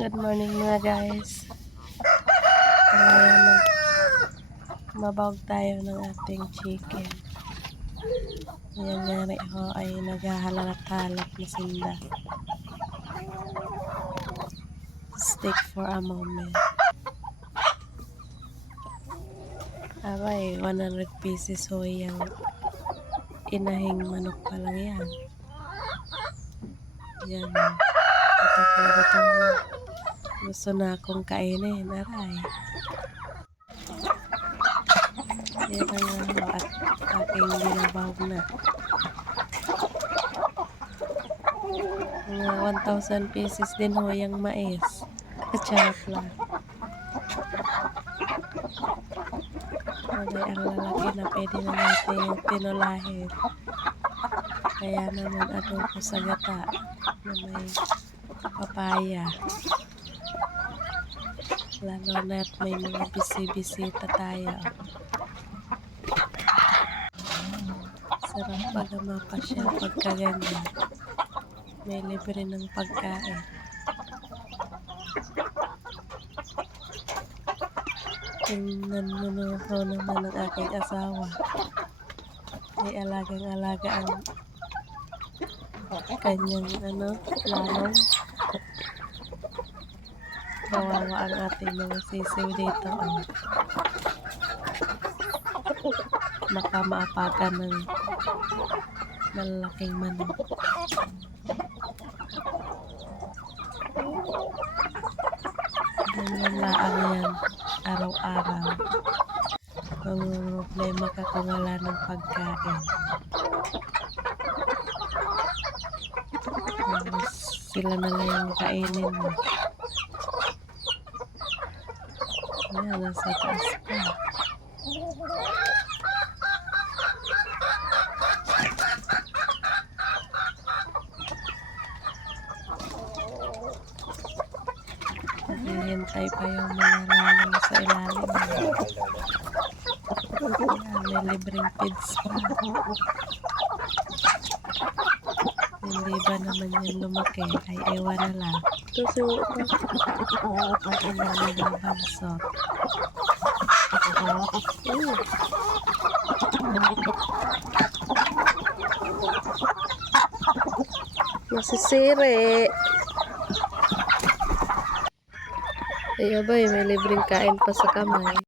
Good morning mga guys. Mabawag tayo ng ating chicken. Ayan nga ako ay naghahalak-halak na sinda. Stick for a moment. Abay, 100 pieces ho yung inahing manok pa lang yan. Yan. Ito na. Gusto na akong kainin. Aray. Yan ang at aking binabawag na. Mga 1,000 pieces din ho yung mais. Charot lang. Bagay ang lalaki na pwede na natin yung tinulahin. Kaya naman adobo sa gata na may papaya. Lalo na't may mga bisi-bisita tayo. Sarap pag mapasyal pagka ganyan. May libre ng pagkain. Tingnan mo naman ang aking asawa. May alagang-alaga ang kanyang lalong. Kawawa ang ating mga sisiw dito. Baka maapakan ng malaking manok. Ganyan laang yan araw-araw. Ang problema ka kung wala ng pagkain. Sila na lang yung kainin mo. Ayan, nasa taas pa. Naghihintay pa yung mga lalong sa ilalim. Ayan, may libreng feeds pa. Hindi ba naman yan lumaki? Ay, ewan na lang. Ilalim ng bansot. Masisiri. Ay, abay, may libreng kain pa sa kamay.